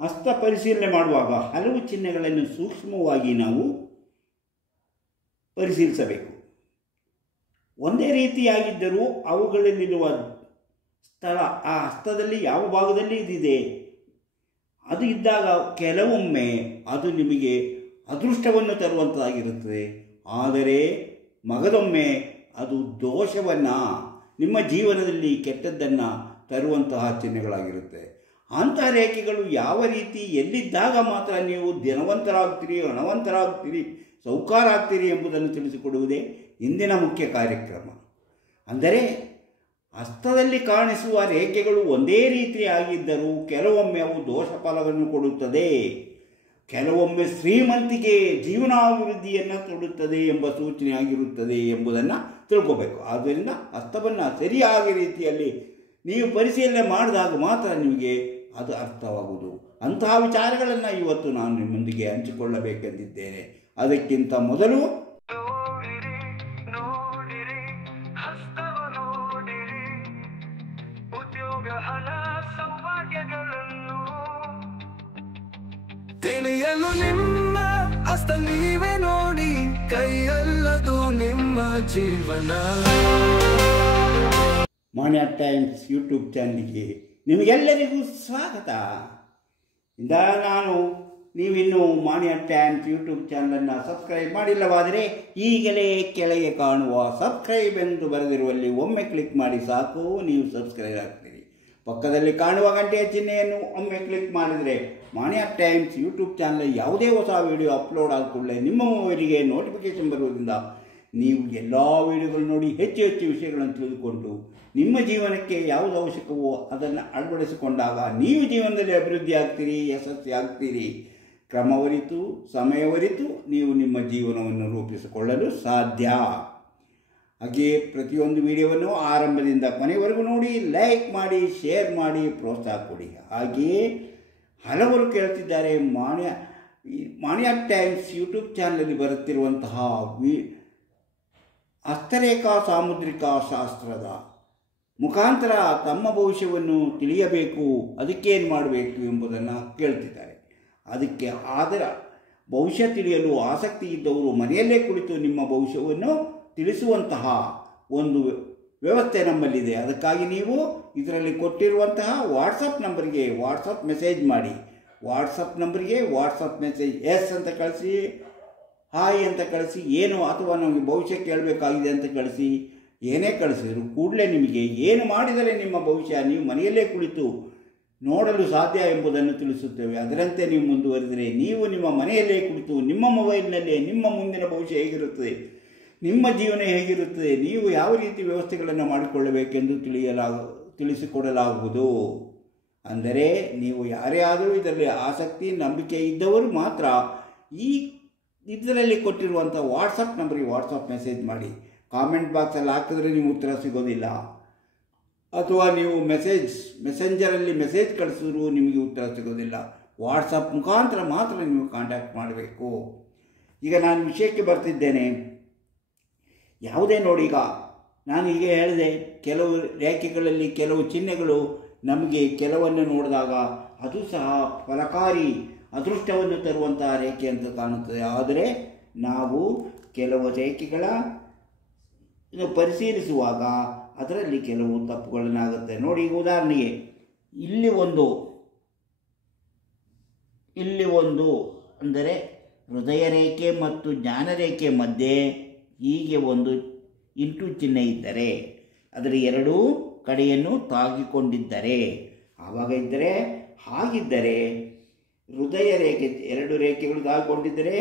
ಹಸ್ತ ಪರಿಶೀಲನೆ ಮಾಡುವಾಗ ಹಲವು ಚಿಹ್ನೆಗಳನ್ನು ಸೂಕ್ಷ್ಮವಾಗಿ ನಾವು ಪರಿಶೀಲಿಸಬೇಕು. ಒಂದೇ ರೀತಿಯಾಗಿದ್ದರೂ ಅವುಗಳಲ್ಲಿರುವ ಸ್ಥಳ, ಆ ಹಸ್ತದಲ್ಲಿ ಯಾವ ಭಾಗದಲ್ಲಿ ಇದಿದೆ ಅದು ಇದ್ದಾಗ ಕೆಲವೊಮ್ಮೆ ಅದು ನಿಮಗೆ ಅದೃಷ್ಟವನ್ನು ತರುವಂಥದ್ದಾಗಿರುತ್ತದೆ. ಆದರೆ ಮಗದೊಮ್ಮೆ ಅದು ದೋಷವನ್ನು, ನಿಮ್ಮ ಜೀವನದಲ್ಲಿ ಕೆಟ್ಟದ್ದನ್ನು ತರುವಂತಹ ಚಿಹ್ನೆಗಳಾಗಿರುತ್ತೆ. ಅಂತಹ ರೇಖೆಗಳು ಯಾವ ರೀತಿ ಎಲ್ಲಿದ್ದಾಗ ಮಾತ್ರ ನೀವು ಧನವಂತರಾಗ್ತೀರಿ, ಹಣವಂತರಾಗ್ತೀರಿ, ಸೌಕಾರ ಆಗ್ತೀರಿ ಎಂಬುದನ್ನು ತಿಳಿಸಿಕೊಡುವುದೇ ಇಂದಿನ ಮುಖ್ಯ ಕಾರ್ಯಕ್ರಮ. ಅಂದರೆ ಹಸ್ತದಲ್ಲಿ ಕಾಣಿಸುವ ರೇಖೆಗಳು ಒಂದೇ ರೀತಿಯಾಗಿದ್ದರೂ ಕೆಲವೊಮ್ಮೆ ಅವು ದೋಷ ಫಲವನ್ನು ಕೊಡುತ್ತದೆ, ಕೆಲವೊಮ್ಮೆ ಶ್ರೀಮಂತಿಕೆ, ಜೀವನಾಭಿವೃದ್ಧಿಯನ್ನು ಕೊಡುತ್ತದೆ ಎಂಬ ಸೂಚನೆಯಾಗಿರುತ್ತದೆ ಎಂಬುದನ್ನು ತಿಳ್ಕೋಬೇಕು. ಆದ್ದರಿಂದ ಹಸ್ತವನ್ನು ಸರಿಯಾದ ರೀತಿಯಲ್ಲಿ ನೀವು ಪರಿಶೀಲನೆ ಮಾಡಿದಾಗ ಮಾತ್ರ ನಿಮಗೆ ಅದು ಅರ್ಥವಾಗುವುದು. ಅಂತಹ ವಿಚಾರಗಳನ್ನು ಇವತ್ತು ನಾನು ನಿಮ್ಮೊಂದಿಗೆ ಹಂಚಿಕೊಳ್ಳಬೇಕೆಂದಿದ್ದೇನೆ. ಅದಕ್ಕಿಂತ ಮೊದಲು ತಿಳಿಯಲು ನಿಮ್ಮ ಹಸ್ತ ನೀವೇ ನೋಡಿ, ಕೈಯಲ್ಲದು ನಿಮ್ಮ ಜೀವನ. ಮಾನ್ಯ ಟೈಮ್ಸ್ ಯೂಟ್ಯೂಬ್ ಚಾನಲ್ಗೆ ನಿಮಗೆಲ್ಲರಿಗೂ ಸ್ವಾಗತ. ನೀವಿನ್ನೂ ಮಾನ್ಯ ಟೈಮ್ಸ್ ಯೂಟ್ಯೂಬ್ ಚಾನಲನ್ನು ಸಬ್ಸ್ಕ್ರೈಬ್ ಮಾಡಿಲ್ಲವಾದರೆ ಈಗಲೇ ಕೆಳಗೆ ಕಾಣುವ ಸಬ್ಸ್ಕ್ರೈಬ್ ಎಂದು ಬರೆದಿರುವಲ್ಲಿ ಒಮ್ಮೆ ಕ್ಲಿಕ್ ಮಾಡಿ ಸಾಕು, ನೀವು ಸಬ್ಸ್ಕ್ರೈಬ್ ಆಗ್ತೀರಿ. ಪಕ್ಕದಲ್ಲಿ ಕಾಣುವ ಗಂಟೆಯ ಚಿಹ್ನೆಯನ್ನು ಒಮ್ಮೆ ಕ್ಲಿಕ್ ಮಾಡಿದರೆ ಮಾನ್ಯ ಟೈಮ್ಸ್ ಯೂಟ್ಯೂಬ್ ಚಾನಲ್ ಯಾವುದೇ ಹೊಸ ವಿಡಿಯೋ ಅಪ್ಲೋಡ್ ಆದ ಕೂಡಲೇ ನಿಮ್ಮ ಮೊಬೈಲಿಗೆ ನೋಟಿಫಿಕೇಷನ್ ಬರುವುದರಿಂದ ನೀವು ಎಲ್ಲ ವಿಡಿಯೋಗಳು ನೋಡಿ ಹೆಚ್ಚು ಹೆಚ್ಚು ವಿಷಯಗಳನ್ನು ತಿಳಿದುಕೊಂಡು ನಿಮ್ಮ ಜೀವನಕ್ಕೆ ಯಾವುದು ಅವಶ್ಯಕವೋ ಅದನ್ನು ಅಳವಡಿಸಿಕೊಂಡಾಗ ನೀವು ಜೀವನದಲ್ಲಿ ಅಭಿವೃದ್ಧಿ ಆಗ್ತೀರಿ, ಯಶಸ್ವಿ ಆಗ್ತೀರಿ. ಕ್ರಮವರಿತು, ಸಮಯವರಿತು ನೀವು ನಿಮ್ಮ ಜೀವನವನ್ನು ರೂಪಿಸಿಕೊಳ್ಳಲು ಸಾಧ್ಯ. ಹಾಗೆಯೇ ಪ್ರತಿಯೊಂದು ವಿಡಿಯೋವನ್ನು ಆರಂಭದಿಂದ ಕೊನೆವರೆಗೂ ನೋಡಿ, ಲೈಕ್ ಮಾಡಿ, ಶೇರ್ ಮಾಡಿ, ಪ್ರೋತ್ಸಾಹ ಕೊಡಿ. ಹಾಗೆಯೇ ಹಲವರು ಕೇಳ್ತಿದ್ದಾರೆ, ಮಾನ್ಯ ಟೈಮ್ಸ್ ಯೂಟ್ಯೂಬ್ ಚಾನಲಲ್ಲಿ ಬರುತ್ತಿರುವಂತಹ ಹಸ್ತರೇಖಾ ಸಾಮುದ್ರಿಕ ಶಾಸ್ತ್ರದ ಮುಖಾಂತರ ತಮ್ಮ ಭವಿಷ್ಯವನ್ನು ತಿಳಿಯಬೇಕು, ಅದಕ್ಕೇನು ಮಾಡಬೇಕು ಎಂಬುದನ್ನು ಕೇಳ್ತಿದ್ದಾರೆ. ಅದಕ್ಕೆ ಅದರ ಭವಿಷ್ಯ ತಿಳಿಯಲು ಆಸಕ್ತಿ ಇದ್ದವರು ಮನೆಯಲ್ಲೇ ಕುಳಿತು ನಿಮ್ಮ ಭವಿಷ್ಯವನ್ನು ತಿಳಿಸುವಂತಹ ಒಂದು ವ್ಯವಸ್ಥೆ ನಮ್ಮಲ್ಲಿದೆ. ಅದಕ್ಕಾಗಿ ನೀವು ಇದರಲ್ಲಿ ಕೊಟ್ಟಿರುವಂತಹ ವಾಟ್ಸಪ್ ನಂಬರ್ಗೆ ವಾಟ್ಸಪ್ ಮೆಸೇಜ್ ಮಾಡಿ. ವಾಟ್ಸಪ್ ನಂಬರ್ಗೆ ವಾಟ್ಸಪ್ ಮೆಸೇಜ್ ಎಸ್ ಅಂತ ಕಳಿಸಿ, ಹಾಯ್ ಅಂತ ಕಳಿಸಿ, ಏನು ಅಥವಾ ನಮಗೆ ಭವಿಷ್ಯ ಕೇಳಬೇಕಾಗಿದೆ ಅಂತ ಕಳಿಸಿ, ಏನೇ ಕಳಿಸಿದ್ರು ಕೂಡಲೇ ನಿಮಗೆ ಏನು ಮಾಡಿದರೆ ನಿಮ್ಮ ಭವಿಷ್ಯ ನೀವು ಮನೆಯಲ್ಲೇ ಕುಳಿತು ನೋಡಲು ಸಾಧ್ಯ ಎಂಬುದನ್ನು ತಿಳಿಸುತ್ತೇವೆ. ಅದರಂತೆ ನೀವು ಮುಂದುವರೆದರೆ ನೀವು ನಿಮ್ಮ ಮನೆಯಲ್ಲೇ ಕುಳಿತು ನಿಮ್ಮ ಮೊಬೈಲ್ನಲ್ಲೇ ನಿಮ್ಮ ಮುಂದಿನ ಭವಿಷ್ಯ ಹೇಗಿರುತ್ತದೆ, ನಿಮ್ಮ ಜೀವನ ಹೇಗಿರುತ್ತದೆ, ನೀವು ಯಾವ ರೀತಿ ವ್ಯವಸ್ಥೆಗಳನ್ನು ಮಾಡಿಕೊಳ್ಳಬೇಕೆಂದು ತಿಳಿಸಿಕೊಡಲಾಗುವುದು. ಅಂದರೆ ನೀವು ಯಾರೇ ಆದರೂ ಇದರಲ್ಲಿ ಆಸಕ್ತಿ, ನಂಬಿಕೆ ಇದ್ದವರು ಮಾತ್ರ ಇದರಲ್ಲಿ ಕೊಟ್ಟಿರುವಂಥ ವಾಟ್ಸಪ್ ನಂಬರಿಗೆ ವಾಟ್ಸಪ್ ಮೆಸೇಜ್ ಮಾಡಿ. ಕಾಮೆಂಟ್ ಬಾಕ್ಸಲ್ಲಿ ಹಾಕಿದ್ರೆ ನೀವು ಉತ್ತರ ಸಿಗೋದಿಲ್ಲ, ಅಥವಾ ನೀವು ಮೆಸೆಂಜರಲ್ಲಿ ಮೆಸೇಜ್ ಕಳಿಸಿದ್ರು ನಿಮಗೆ ಉತ್ತರ ಸಿಗೋದಿಲ್ಲ. ವಾಟ್ಸಪ್ ಮುಖಾಂತರ ಮಾತ್ರ ನೀವು ಕಾಂಟ್ಯಾಕ್ಟ್ ಮಾಡಬೇಕು. ಈಗ ನಾನು ವಿಷಯಕ್ಕೆ ಬರ್ತಿದ್ದೇನೆ. ಯಾವುದೇ ನೋಡಿ, ಈಗ ನಾನು ಈಗ ಹೇಳಿದೆ, ಕೆಲವು ರೇಖೆಗಳಲ್ಲಿ ಕೆಲವು ಚಿಹ್ನೆಗಳು ನಮಗೆ ಕೆಲವನ್ನು ನೋಡಿದಾಗ ಅದು ಸಹ ಫಲಕಾರಿ ಅದೃಷ್ಟವನ್ನು ತರುವಂತಹ ರೇಖೆ ಅಂತ ಕಾಣುತ್ತದೆ. ಆದರೆ ನಾವು ಕೆಲವು ರೇಖೆಗಳ ಪರಿಶೀಲಿಸುವಾಗ ಅದರಲ್ಲಿ ಕೆಲವು ತಪ್ಪುಗಳನ್ನಾಗುತ್ತೆ. ನೋಡಿ, ಈಗ ಉದಾಹರಣೆಗೆ ಇಲ್ಲಿ ಒಂದು ಅಂದರೆ ಹೃದಯ ರೇಖೆ ಮತ್ತು ಜ್ಞಾನರೇಖೆ ಮಧ್ಯೆ ಹೀಗೆ ಒಂದು ಇಂಟು ಚಿಹ್ನೆ ಇದ್ದರೆ, ಅದರ ಎರಡೂ ಕಡೆಯನ್ನು ತಾಗಿಕೊಂಡಿದ್ದರೆ ಹಾಗಿದ್ದರೆ ಹೃದಯ ರೇಖೆ ಎರಡು ರೇಖೆಗಳು ತಾಗಿಕೊಂಡಿದ್ದರೆ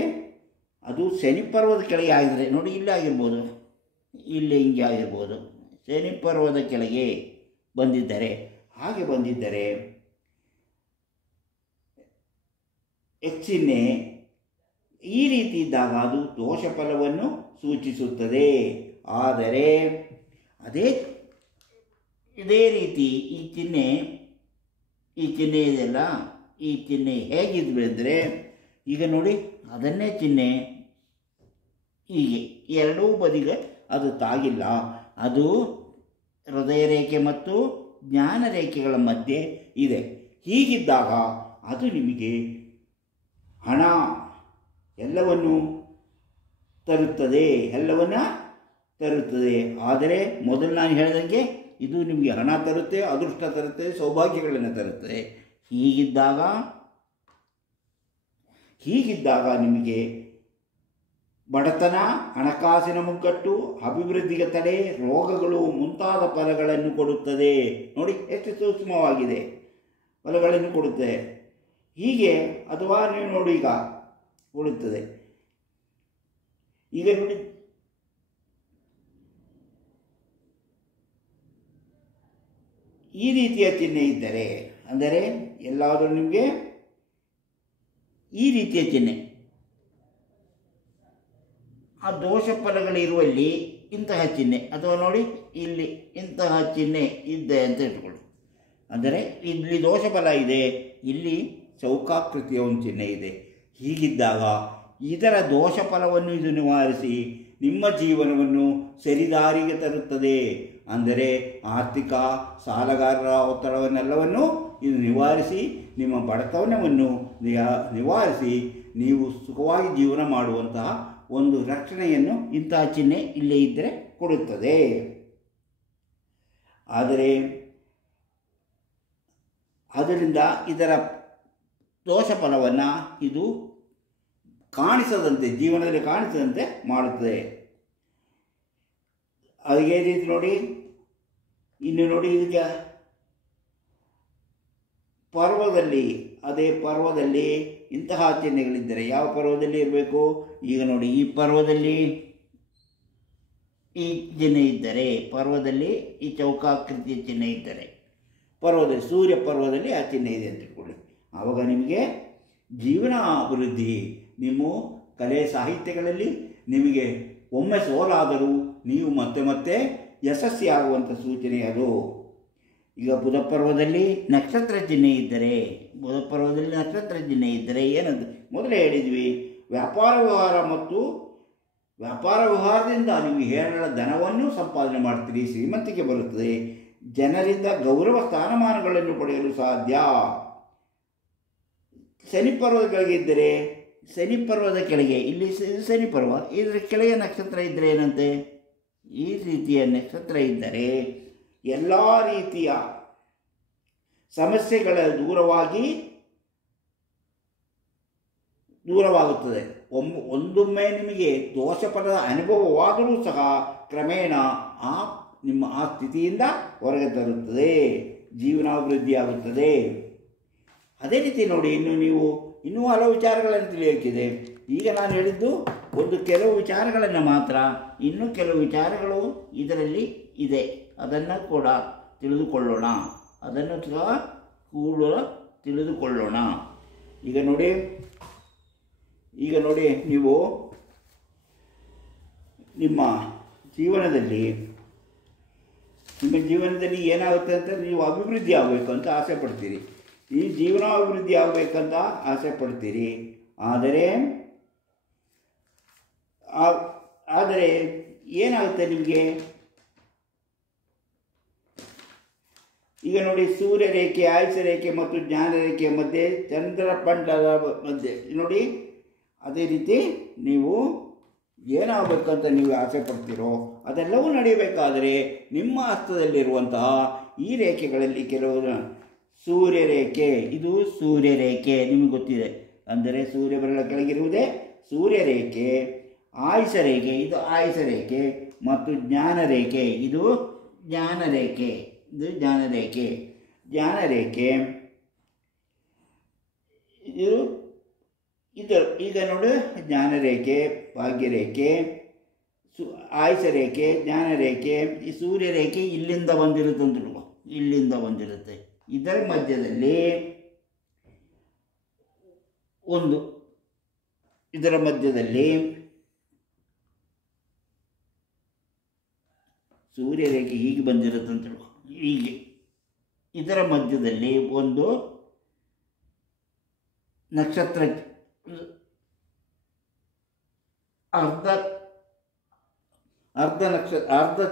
ಅದು ಶನಿ ಪರ್ವದ ಕೆಳಗೆ ಆಗಿದ್ರೆ, ನೋಡಿ ಇಲ್ಲಿ ಆಗಿರ್ಬೋದು, ಇಲ್ಲಿ ಹಿಂಗೆ ಆಗಿರ್ಬೋದು, ಶನಿ ಪರ್ವದ ಕೆಳಗೆ ಬಂದಿದ್ದರೆ ಎಕ್ಸ್ ಚಿಹ್ನೆ ಈ ರೀತಿ ಇದ್ದಾಗ ಅದು ದೋಷ ಫಲವನ್ನು ಸೂಚಿಸುತ್ತದೆ. ಆದರೆ ಇದೇ ರೀತಿ ಈ ಚಿಹ್ನೆ ಇದೆಯಲ್ಲ, ಈ ಚಿಹ್ನೆ ಹೇಗಿದ್ವಿ ಅಂದರೆ, ಈಗ ನೋಡಿ ಅದನ್ನೇ ಚಿಹ್ನೆ ಹೀಗೆ ಎರಡೂ ಬದಿಗೆ ಅದು ತಾಗಿಲ್ಲ, ಅದು ಹೃದಯ ರೇಖೆ ಮತ್ತು ಜ್ಞಾನ ರೇಖೆಗಳ ಮಧ್ಯೆ ಇದೆ. ಹೀಗಿದ್ದಾಗ ಅದು ನಿಮಗೆ ಹಣ ಎಲ್ಲವನ್ನು ತರುತ್ತದೆ, ಆದರೆ ಮೊದಲು ನಾನು ಹೇಳಿದಂಗೆ ಇದು ನಿಮಗೆ ಹಣ ತರುತ್ತೆ, ಅದೃಷ್ಟ ತರುತ್ತೆ, ಸೌಭಾಗ್ಯಗಳನ್ನು ತರುತ್ತದೆ. ಹೀಗಿದ್ದಾಗ ನಿಮಗೆ ಬಡತನ, ಹಣಕಾಸಿನ ಮುಗ್ಗಟ್ಟು, ಅಭಿವೃದ್ಧಿಗೆ ತಡೆ, ರೋಗಗಳು ಮುಂತಾದ ಫಲಗಳನ್ನು ಕೊಡುತ್ತದೆ. ನೋಡಿ ಎಷ್ಟು ಸೂಕ್ಷ್ಮವಾಗಿದೆ, ಫಲಗಳನ್ನು ಕೊಡುತ್ತದೆ. ಹೀಗೆ ಅಥವಾ ನೀವು ನೋಡಿ ಈಗ ಕೊಡುತ್ತದೆ. ಈಗ ನೋಡಿ ಈ ರೀತಿಯ ಚಿಹ್ನೆ ಇದ್ದರೆ, ಅಂದರೆ ಎಲ್ಲಾದರೂ ನಿಮಗೆ ಈ ರೀತಿಯ ಚಿಹ್ನೆ, ಆ ದೋಷ ಫಲಗಳಿರುವಲ್ಲಿ ಇಂತಹ ಚಿಹ್ನೆ, ಅಥವಾ ನೋಡಿ ಇಲ್ಲಿ ಇಂತಹ ಚಿಹ್ನೆ ಇದೆ ಅಂತ ಇಟ್ಕೊಳ್ಳಿ. ಅಂದರೆ ಇಲ್ಲಿ ದೋಷ ಫಲ ಇದೆ, ಇಲ್ಲಿ ಚೌಕಾಕೃತಿಯ ಒಂದು ಚಿಹ್ನೆ ಇದೆ. ಹೀಗಿದ್ದಾಗ ಇದರ ದೋಷ ಫಲವನ್ನು ಇದು ನಿವಾರಿಸಿ ನಿಮ್ಮ ಜೀವನವನ್ನು ಸರಿದಾರಿಗೆ ತರುತ್ತದೆ. ಅಂದರೆ ಆರ್ಥಿಕ, ಸಾಲಗಾರರ ಒತ್ತಡವನ್ನೆಲ್ಲವನ್ನು ಇದು ನಿವಾರಿಸಿ ನಿಮ್ಮ ಬಡತನವನ್ನು ನಿವಾರಿಸಿ ನೀವು ಸುಖವಾಗಿ ಜೀವನ ಮಾಡುವಂತಹ ಒಂದು ರಕ್ಷಣೆಯನ್ನು ಇಂತಹ ಚಿಹ್ನೆ ಇಲ್ಲೇ ಇದ್ದರೆ ಕೊಡುತ್ತದೆ. ಅದರಿಂದ ಇದರ ದೋಷ ಫಲವನ್ನು ಇದು ಕಾಣಿಸದಂತೆ, ಜೀವನದಲ್ಲಿ ಕಾಣಿಸದಂತೆ ಮಾಡುತ್ತದೆ. ಅದೇ ರೀತಿ ನೋಡಿ, ಇನ್ನು ನೋಡಿ ಇದಕ್ಕೆ ಪರ್ವದಲ್ಲಿ ಇಂತಹ ಚಿಹ್ನೆಗಳಿದ್ದರೆ ಯಾವ ಪರ್ವದಲ್ಲಿ ಇರಬೇಕು? ಈಗ ನೋಡಿ ಈ ಪರ್ವದಲ್ಲಿ ಈ ಚಿಹ್ನೆ ಇದ್ದರೆ, ಪರ್ವದಲ್ಲಿ ಈ ಚೌಕಾಕೃತಿಯ ಚಿಹ್ನೆ ಇದ್ದರೆ, ಪರ್ವದಲ್ಲಿ ಸೂರ್ಯ ಪರ್ವದಲ್ಲಿ ಆ ಚಿಹ್ನೆ ಇದೆ ಅಂತ ಇಟ್ಕೊಳ್ಳಿ. ಆವಾಗ ನಿಮಗೆ ಜೀವನ ಅಭಿವೃದ್ಧಿ, ನಿಮ್ಮ ಕಲೆ ಸಾಹಿತ್ಯಗಳಲ್ಲಿ ನಿಮಗೆ ಒಮ್ಮೆ ಸೋಲಾದರೂ ನೀವು ಮತ್ತೆ ಮತ್ತೆ ಯಶಸ್ವಿಯಾಗುವಂಥ ಸೂಚನೆ ಅದು. ಈಗ ಬುಧ ಪರ್ವದಲ್ಲಿ ನಕ್ಷತ್ರ ಚಿಹ್ನೆ ಇದ್ದರೆ, ಏನಂತ ಮೊದಲೇ ಹೇಳಿದ್ವಿ, ವ್ಯಾಪಾರ ವ್ಯವಹಾರದಿಂದ ನೀವು ಹೇರಳ ಧನವನ್ನು ಸಂಪಾದನೆ ಮಾಡ್ತೀರಿ, ಶ್ರೀಮಂತಿಕೆ ಬರುತ್ತದೆ, ಜನರಿಂದ ಗೌರವ ಸ್ಥಾನಮಾನಗಳನ್ನು ಪಡೆಯಲು ಸಾಧ್ಯ. ಶನಿ ಪರ್ವದಗಳಿಗಿದ್ದರೆ, ಶನಿ ಪರ್ವದ ಕೆಳಗೆ, ಇಲ್ಲಿ ಶನಿ ಪರ್ವ, ಇದರ ಕೆಳಗೆ ನಕ್ಷತ್ರ ಇದ್ದರೆ ಏನಂತೆ, ಈ ರೀತಿಯ ನಕ್ಷತ್ರ ಇದ್ದರೆ ಎಲ್ಲ ರೀತಿಯ ಸಮಸ್ಯೆಗಳ ದೂರವಾಗುತ್ತದೆ. ಒಂದೊಮ್ಮೆ ನಿಮಗೆ ದೋಷ ಫಲದ ಅನುಭವವಾದರೂ ಸಹ ಕ್ರಮೇಣ ನಿಮ್ಮ ಆ ಸ್ಥಿತಿಯಿಂದ ಹೊರಗೆ ತರುತ್ತದೆ, ಜೀವನಾಭಿವೃದ್ಧಿಯಾಗುತ್ತದೆ. ಅದೇ ರೀತಿ ನೋಡಿ, ಇನ್ನೂ ಹಲವು ವಿಚಾರಗಳನ್ನು ತಿಳಿಯೋಕ್ಕಿದೆ. ಈಗ ನಾನು ಹೇಳಿದ್ದು ಕೆಲವು ವಿಚಾರಗಳನ್ನು ಮಾತ್ರ, ಇನ್ನೂ ಕೆಲವು ವಿಚಾರಗಳು ಇದರಲ್ಲಿ ಇದೆ, ಅದನ್ನು ಕೂಡ ತಿಳಿದುಕೊಳ್ಳೋಣ. ಈಗ ನೋಡಿ ನೀವು ನಿಮ್ಮ ಜೀವನದಲ್ಲಿ ಏನಾಗುತ್ತೆ ಅಂತ, ನೀವು ಅಭಿವೃದ್ಧಿ ಆಗಬೇಕು ಅಂತ ಆಸೆ ಪಡ್ತೀರಿ, ಈ ಜೀವನ ಅಭಿವೃದ್ಧಿ ಆಗಬೇಕಂತ ಆಸೆ ಪಡ್ತೀರಿ. ಆದರೆ ಏನಾಗುತ್ತೆ ನಿಮಗೆ? ಈಗ ನೋಡಿ, ಸೂರ್ಯರೇಖೆ, ಆಯುಷ್ಯ ರೇಖೆ ಮತ್ತು ಜ್ಞಾನ ರೇಖೆಯ ಮಧ್ಯೆ, ಚಂದ್ರಪಂಡದ ಮಧ್ಯೆ ನೋಡಿ, ಅದೇ ರೀತಿ ನೀವು ಏನಾಗಬೇಕಂತ ನೀವು ಆಸೆ ಪಡ್ತೀರೋ ಅದೆಲ್ಲವೂ ನಡೆಯಬೇಕಾದರೆ ನಿಮ್ಮ ಹಸ್ತದಲ್ಲಿರುವಂತಹ ಈ ರೇಖೆಗಳಲ್ಲಿ ಕೆಲವು, ಸೂರ್ಯರೇಖೆ, ಇದು ಸೂರ್ಯರೇಖೆ ನಿಮಗೆ ಗೊತ್ತಿದೆ, ಅಂದರೆ ಸೂರ್ಯ ಬೆರಳ ಕೆಳಗಿರುವುದೇ ಸೂರ್ಯರೇಖೆ, ಆಯುಷ್ಯ ರೇಖೆ, ಇದು ಆಯುಷ್ಯ ರೇಖೆ, ಮತ್ತು ಜ್ಞಾನರೇಖೆ, ಇದು ಜ್ಞಾನರೇಖೆ. ಈಗ ನೋಡಿ, ಜ್ಞಾನರೇಖೆ, ಭಾಗ್ಯರೇಖೆ, ಆಯುಷ್ಯ ರೇಖೆ, ಜ್ಞಾನರೇಖೆ, ಈ ಸೂರ್ಯರೇಖೆ ಇಲ್ಲಿಂದ ಬಂದಿರುತ್ತೆ ಅಂತ ಇಲ್ಲಿಂದ ಬಂದಿರುತ್ತೆ. ಇದರ ಮಧ್ಯದಲ್ಲಿ ಸೂರ್ಯರೇಖೆ ಹೀಗೆ ಬಂದಿರುತ್ತೆ ಅಂತ ಹೀಗೆ, ಇದರ ಮಧ್ಯದಲ್ಲಿ ಒಂದು ನಕ್ಷತ್ರ, ಅರ್ಧ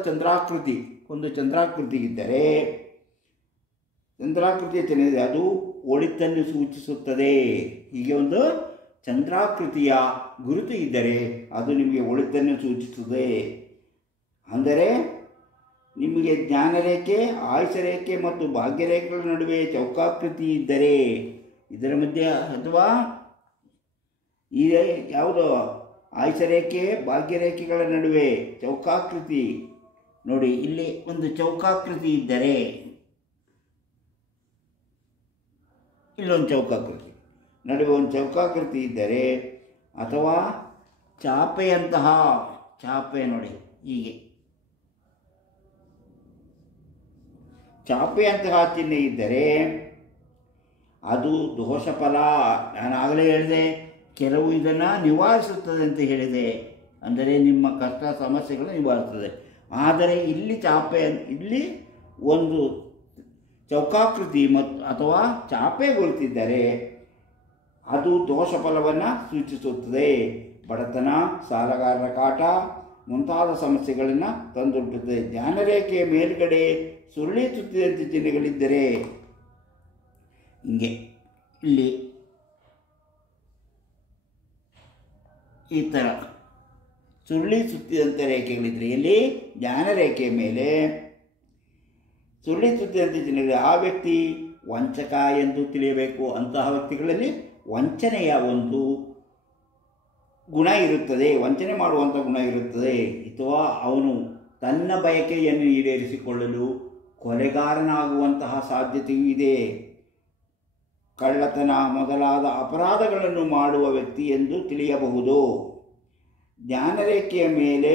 ಚಂದ್ರಾಕೃತಿ, ಒಂದು ಚಂದ್ರಾಕೃತಿ ಇದ್ದರೆ, ಚಂದ್ರಾಕೃತಿಯ ಚಿಹ್ನೆ ಇದೆ, ಅದು ಒಳಿತನ್ನು ಸೂಚಿಸುತ್ತದೆ. ಹೀಗೆ ಒಂದು ಚಂದ್ರಾಕೃತಿಯ ಗುರುತು ಇದ್ದರೆ ಅದು ನಿಮಗೆ ಒಳಿತನ್ನು ಸೂಚಿಸುತ್ತದೆ. ಅಂದರೆ ನಿಮಗೆ ಜ್ಞಾನರೇಖೆ, ಆಯುಷರೇಖೆ ಮತ್ತು ಭಾಗ್ಯರೇಖೆಗಳ ನಡುವೆ ಚೌಕಾಕೃತಿ ಇದ್ದರೆ ಇದರ ಮಧ್ಯೆ ಅಥವಾ ಇದೆ ಯಾವುದೋ ಆಯುಷರೇಖೆ ಭಾಗ್ಯರೇಖೆಗಳ ನಡುವೆ ಚೌಕಾಕೃತಿ ನೋಡಿ, ಇಲ್ಲಿ ಒಂದು ಚೌಕಾಕೃತಿ ಇದ್ದರೆ ಇಲ್ಲೊಂದು ಚೌಕಾಕೃತಿ ನಡುವೆ ಒಂದು ಚೌಕಾಕೃತಿ ಇದ್ದರೆ ಅಥವಾ ಚಾಪೆಯಂತಹ ಚಾಪೆ ನೋಡಿ ಹೀಗೆ ಚಾಪೆಯಂತಹ ಚಿಹ್ನೆ ಇದ್ದರೆ ಅದು ದೋಷ ಫಲ. ನಾನು ಆಗಲೇ ಹೇಳಿದೆ, ಕೆಲವು ಇದನ್ನು ನಿವಾರಿಸುತ್ತದೆ ಅಂತ ಹೇಳಿದೆ, ಅಂದರೆ ನಿಮ್ಮ ಕಷ್ಟ ಸಮಸ್ಯೆಗಳನ್ನು ನಿವಾರಿಸುತ್ತದೆ. ಆದರೆ ಇಲ್ಲಿ ಒಂದು ಚೌಕಾಕೃತಿ ಅಥವಾ ಚಾಪೆ ಗುರುತಿದ್ದರೆ ಅದು ದೋಷ ಫಲವನ್ನು ಸೂಚಿಸುತ್ತದೆ. ಬಡತನ, ಸಾಲಗಾರರ ಕಾಟ ಮುಂತಾದ ಸಮಸ್ಯೆಗಳನ್ನು ತಂದೊಡ್ಡುತ್ತದೆ. ಜ್ಞಾನರೇಖೆಯ ಮೇಲ್ಗಡೆ ಸುರುಳಿ ಸುತ್ತಿದಂತೆ ಚಿಹ್ನೆಗಳಿದ್ದರೆ ಹಿಂಗೆ ಇಲ್ಲಿ ಈ ಥರ ಸುರುಳಿ ಸುತ್ತಿದಂಥ ರೇಖೆಗಳಿದ್ದರೆ ಇಲ್ಲಿ ಜ್ಞಾನರೇಖೆಯ ಮೇಲೆ ಸುರುಳಿ ಸುತ್ತಿದಂತೆ ಚಿಹ್ನೆಗಳು, ಆ ವ್ಯಕ್ತಿ ವಂಚಕ ಎಂದು ತಿಳಿಯಬೇಕು. ಅಂತಹ ವ್ಯಕ್ತಿಗಳಲ್ಲಿ ವಂಚನೆಯ ಒಂದು ಗುಣ ಇರುತ್ತದೆ, ವಂಚನೆ ಮಾಡುವಂಥ ಗುಣ ಇರುತ್ತದೆ. ಅಥವಾ ಅವನು ತನ್ನ ಬಯಕೆಯನ್ನು ಈಡೇರಿಸಿಕೊಳ್ಳಲು ಕೊಲೆಗಾರನಾಗುವಂತಹ ಸಾಧ್ಯತೆಯೂ ಇದೆ. ಕಳ್ಳತನ ಮೊದಲಾದ ಅಪರಾಧಗಳನ್ನು ಮಾಡುವ ವ್ಯಕ್ತಿ ಎಂದು ತಿಳಿಯಬಹುದು. ಜ್ಞಾನರೇಖೆಯ ಮೇಲೆ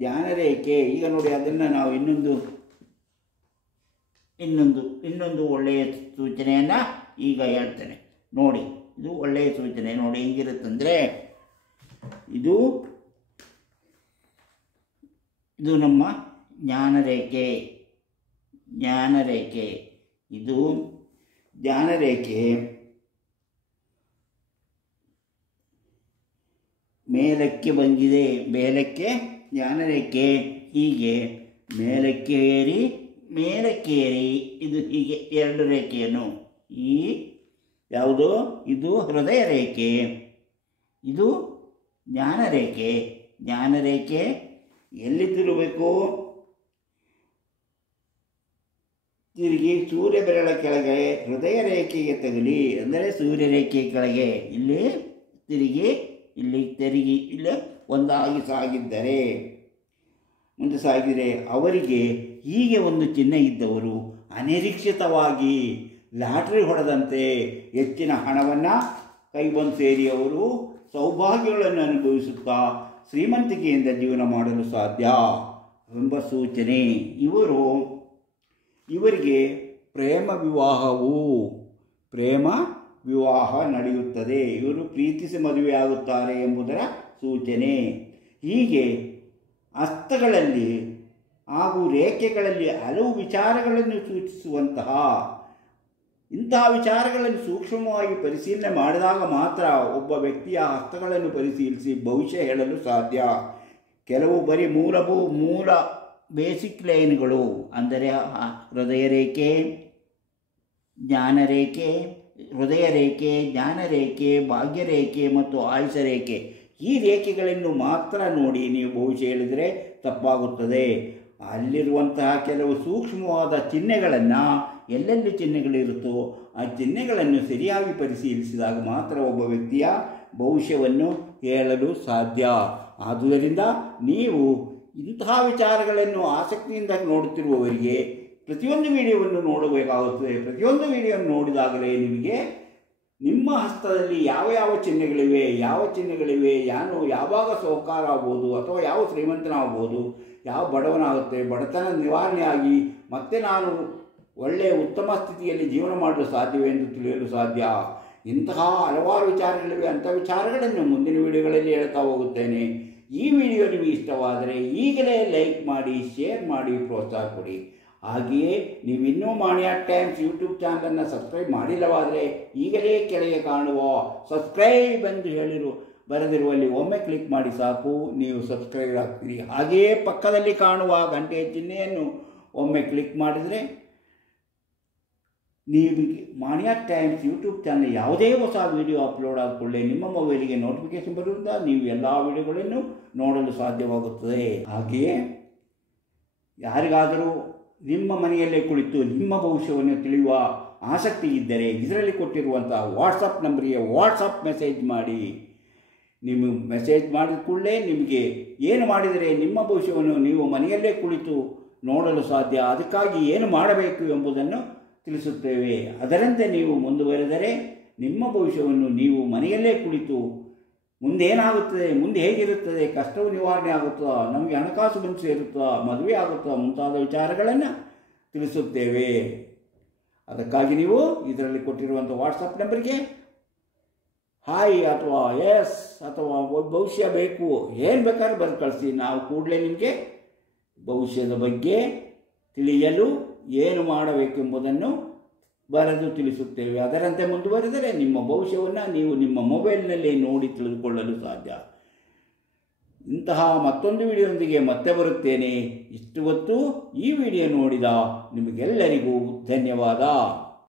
ಜ್ಞಾನರೇಖೆ ಈಗ ನೋಡಿ, ಅದನ್ನು ನಾವು ಇನ್ನೊಂದು ಒಳ್ಳೆಯ ಸೂಚನೆಯನ್ನು ಈಗ ಹೇಳ್ತೇನೆ ನೋಡಿ. ಇದು ಒಳ್ಳೆಯ ಸೂಚನೆ ನೋಡಿ, ಹೆಂಗಿರುತ್ತಂದರೆ ಇದು ನಮ್ಮ ಜ್ಞಾನರೇಖೆ. ಇದು ಜ್ಞಾನರೇಖೆ ಮೇಲಕ್ಕೆ ಬಂದಿದೆ. ಜ್ಞಾನರೇಖೆ ಹೀಗೆ ಮೇಲಕ್ಕೆ ಏರಿ ಇದು ಹೀಗೆ ಎರಡು ರೇಖೆಯನ್ನು ಯಾವುದು ಇದು ಹೃದಯ ರೇಖೆ, ಇದು ಜ್ಞಾನರೇಖೆ ಎಲ್ಲಿ ತಿರುಗಬೇಕು? ತಿರುಗಿ ಸೂರ್ಯ ಬೆರಳ ಕೆಳಗೆ ಹೃದಯ ರೇಖೆಗೆ ತಗಲಿ, ಅಂದರೆ ಸೂರ್ಯ ರೇಖೆಯ ಕೆಳಗೆ ಇಲ್ಲಿ ತಿರುಗಿ ಇಲ್ಲಿ ಒಂದಾಗಿ ಮುಂದೆ ಸಾಗಿದರೆ ಅವರಿಗೆ ಹೀಗೆ ಒಂದು ಚಿಹ್ನೆ ಇದ್ದವರು ಅನಿರೀಕ್ಷಿತವಾಗಿ ಲಾಟ್ರಿ ಹೊಡೆದಂತೆ ಹೆಚ್ಚಿನ ಹಣವನ್ನು ಕೈಬಂದು ಸೇರಿ ಅವರು ಸೌಭಾಗ್ಯಗಳನ್ನು ಅನುಭವಿಸುತ್ತಾ ಶ್ರೀಮಂತಿಕೆಯಿಂದ ಜೀವನ ಮಾಡಲು ಸಾಧ್ಯ ಎಂಬ ಸೂಚನೆ. ಇವರಿಗೆ ಪ್ರೇಮ ವಿವಾಹ ನಡೆಯುತ್ತದೆ. ಇವರು ಪ್ರೀತಿಸಿ ಮದುವೆಯಾಗುತ್ತಾರೆ ಎಂಬುದರ ಸೂಚನೆ. ಹೀಗೆ ಹಸ್ತಗಳಲ್ಲಿ ಹಾಗೂ ರೇಖೆಗಳಲ್ಲಿ ಹಲವು ವಿಚಾರಗಳನ್ನು ಸೂಚಿಸುವಂತಹ ಇಂತಹ ವಿಚಾರಗಳನ್ನು ಸೂಕ್ಷ್ಮವಾಗಿ ಪರಿಶೀಲನೆ ಮಾಡಿದಾಗ ಮಾತ್ರ ಒಬ್ಬ ವ್ಯಕ್ತಿಯ ಹಸ್ತಗಳನ್ನು ಪರಿಶೀಲಿಸಿ ಭವಿಷ್ಯ ಹೇಳಲು ಸಾಧ್ಯ. ಕೆಲವು ಬರೀ ಮೂಲ ಬೇಸಿಕ್ ಲೈನ್ಗಳು, ಅಂದರೆ ಹೃದಯ ರೇಖೆ, ಜ್ಞಾನರೇಖೆ, ಭಾಗ್ಯರೇಖೆ ಮತ್ತು ಆಯುಷ ರೇಖೆ, ಈ ರೇಖೆಗಳನ್ನು ಮಾತ್ರ ನೋಡಿ ನೀವು ಭವಿಷ್ಯ ಹೇಳಿದರೆ ತಪ್ಪಾಗುತ್ತದೆ. ಅಲ್ಲಿರುವಂತಹ ಕೆಲವು ಸೂಕ್ಷ್ಮವಾದ ಚಿಹ್ನೆಗಳನ್ನು, ಎಲ್ಲೆಲ್ಲಿ ಚಿಹ್ನೆಗಳಿರುತ್ತೋ ಆ ಚಿಹ್ನೆಗಳನ್ನು ಸರಿಯಾಗಿ ಪರಿಶೀಲಿಸಿದಾಗ ಮಾತ್ರ ಒಬ್ಬ ವ್ಯಕ್ತಿಯ ಭವಿಷ್ಯವನ್ನು ಹೇಳಲು ಸಾಧ್ಯ. ಆದುದರಿಂದ ನೀವು ಇಂತಹ ವಿಚಾರಗಳನ್ನು ಆಸಕ್ತಿಯಿಂದ ನೋಡುತ್ತಿರುವವರಿಗೆ ಪ್ರತಿಯೊಂದು ವಿಡಿಯೋವನ್ನು ನೋಡಬೇಕಾಗುತ್ತದೆ. ಪ್ರತಿಯೊಂದು ವಿಡಿಯೋವನ್ನು ನೋಡಿದಾಗಲೇ ನಿಮಗೆ ನಿಮ್ಮ ಹಸ್ತದಲ್ಲಿ ಯಾವ ಚಿಹ್ನೆಗಳಿವೆ, ಯಾವಾಗ ಸೌಕಾರ ಆಗ್ಬೋದು ಅಥವಾ ಯಾವ ಶ್ರೀಮಂತನಾಗ್ಬೋದು, ಯಾವ ಬಡವನಾಗುತ್ತೆ, ಬಡತನ ನಿವಾರಣೆಯಾಗಿ ಮತ್ತೆ ನಾನು ಒಳ್ಳೆಯ ಉತ್ತಮ ಸ್ಥಿತಿಯಲ್ಲಿ ಜೀವನ ಮಾಡಲು ಸಾಧ್ಯವೇ ಎಂದು ತಿಳಿಯಲು ಸಾಧ್ಯ. ಇಂತಹ ಹಲವಾರು ವಿಚಾರಗಳಿವೆ. ಅಂಥ ವಿಚಾರಗಳನ್ನು ಮುಂದಿನ ವಿಡಿಯೋಗಳಲ್ಲಿ ಹೇಳ್ತಾ ಹೋಗುತ್ತೇನೆ. ಈ ವಿಡಿಯೋ ನಿಮಗೆ ಇಷ್ಟವಾದರೆ ಈಗಲೇ ಲೈಕ್ ಮಾಡಿ, ಶೇರ್ ಮಾಡಿ, ಪ್ರೋತ್ಸಾಹ ಕೊಡಿ. ಹಾಗೆಯೇ ನೀವಿನ್ನೂ ಮಾಣಿಯಾ ಟೈಮ್ಸ್ ಯೂಟ್ಯೂಬ್ ಚಾನಲನ್ನು ಸಬ್ಸ್ಕ್ರೈಬ್ ಮಾಡಿಲ್ಲವಾದರೆ ಈಗಲೇ ಕೆಳಗೆ ಕಾಣುವ ಸಬ್ಸ್ಕ್ರೈಬ್ ಎಂದು ಬರೆದಿರುವಲ್ಲಿ ಒಮ್ಮೆ ಕ್ಲಿಕ್ ಮಾಡಿ ಸಾಕು, ನೀವು ಸಬ್ಸ್ಕ್ರೈಬ್ ಆಗ್ತೀರಿ. ಹಾಗೆಯೇ ಪಕ್ಕದಲ್ಲಿ ಕಾಣುವ ಗಂಟೆಯ ಚಿಹ್ನೆಯನ್ನು ಒಮ್ಮೆ ಕ್ಲಿಕ್ ಮಾಡಿದರೆ ನಿಮಗೆ ಮಾಣಿಯಾ ಟೈಮ್ಸ್ ಯೂಟ್ಯೂಬ್ ಚಾನಲ್ ಯಾವುದೇ ಹೊಸ ವಿಡಿಯೋ ಅಪ್ಲೋಡ್ ಆದ ಕೂಡಲೇ ನಿಮ್ಮ ಮೊಬೈಲಿಗೆ ನೋಟಿಫಿಕೇಶನ್ ಬರುವುದರಿಂದ ನೀವು ಎಲ್ಲ ವಿಡಿಯೋಗಳನ್ನು ನೋಡಲು ಸಾಧ್ಯವಾಗುತ್ತದೆ. ಹಾಗೆಯೇ ಯಾರಿಗಾದರೂ ನಿಮ್ಮ ಮನೆಯಲ್ಲೇ ಕುಳಿತು ನಿಮ್ಮ ಭವಿಷ್ಯವನ್ನು ತಿಳಿಯುವ ಆಸಕ್ತಿ ಇದ್ದರೆ ಇದರಲ್ಲಿ ಕೊಟ್ಟಿರುವಂಥ ವಾಟ್ಸಪ್ ನಂಬರಿಗೆ ವಾಟ್ಸಪ್ ಮೆಸೇಜ್ ಮಾಡಿ. ನೀವು ಮೆಸೇಜ್ ಮಾಡಿದ ಕೂಡಲೇ ನಿಮಗೆ ಏನು ಮಾಡಿದರೆ ನಿಮ್ಮ ಭವಿಷ್ಯವನ್ನು ನೀವು ಮನೆಯಲ್ಲೇ ಕುಳಿತು ನೋಡಲು ಸಾಧ್ಯ, ಅದಕ್ಕಾಗಿ ಏನು ಮಾಡಬೇಕು ಎಂಬುದನ್ನು ತಿಳಿಸುತ್ತೇವೆ. ಅದರಂತೆ ನೀವು ಮುಂದುವರೆದರೆ ನಿಮ್ಮ ಭವಿಷ್ಯವನ್ನು ನೀವು ಮನೆಯಲ್ಲೇ ಕುಳಿತು ಮುಂದೇನಾಗುತ್ತದೆ, ಮುಂದೆ ಹೇಗಿರುತ್ತದೆ, ಕಷ್ಟವು ನಿವಾರಣೆ ಆಗುತ್ತಾ, ನಮಗೆ ಹಣಕಾಸು ಬಂದು ಸೇರುತ್ತಾ, ಮದುವೆ ಆಗುತ್ತಾ ಮುಂತಾದ ವಿಚಾರಗಳನ್ನು ತಿಳಿಸುತ್ತೇವೆ. ಅದಕ್ಕಾಗಿ ನೀವು ಇದರಲ್ಲಿ ಕೊಟ್ಟಿರುವಂಥ ವಾಟ್ಸಪ್ ನಂಬರ್ಗೆ ಹಾಯ್ ಅಥವಾ ಎಸ್ ಅಥವಾ ಭವಿಷ್ಯ ಬೇಕು ಏನು ಬೇಕಾದ್ರೂ ಬರೆದು ಕಳಿಸಿ. ನಾವು ಕೂಡಲೇ ನಿಮಗೆ ಭವಿಷ್ಯದ ಬಗ್ಗೆ ತಿಳಿಯಲು ಏನು ಮಾಡಬೇಕೆಂಬುದನ್ನು ಬರೆದು ತಿಳಿಸುತ್ತೇವೆ. ಅದರಂತೆ ಮುಂದುವರೆದರೆ ನಿಮ್ಮ ಭವಿಷ್ಯವನ್ನು ನೀವು ನಿಮ್ಮ ಮೊಬೈಲ್ನಲ್ಲೇ ನೋಡಿ ತಿಳಿದುಕೊಳ್ಳಲು ಸಾಧ್ಯ. ಇಂತಹ ಮತ್ತೊಂದು ವಿಡಿಯೋದೊಂದಿಗೆ ಮತ್ತೆ ಬರುತ್ತೇನೆ. ಇಷ್ಟು ಹೊತ್ತು ಈ ವಿಡಿಯೋ ನೋಡಿದ ನಿಮಗೆಲ್ಲರಿಗೂ ಧನ್ಯವಾದ.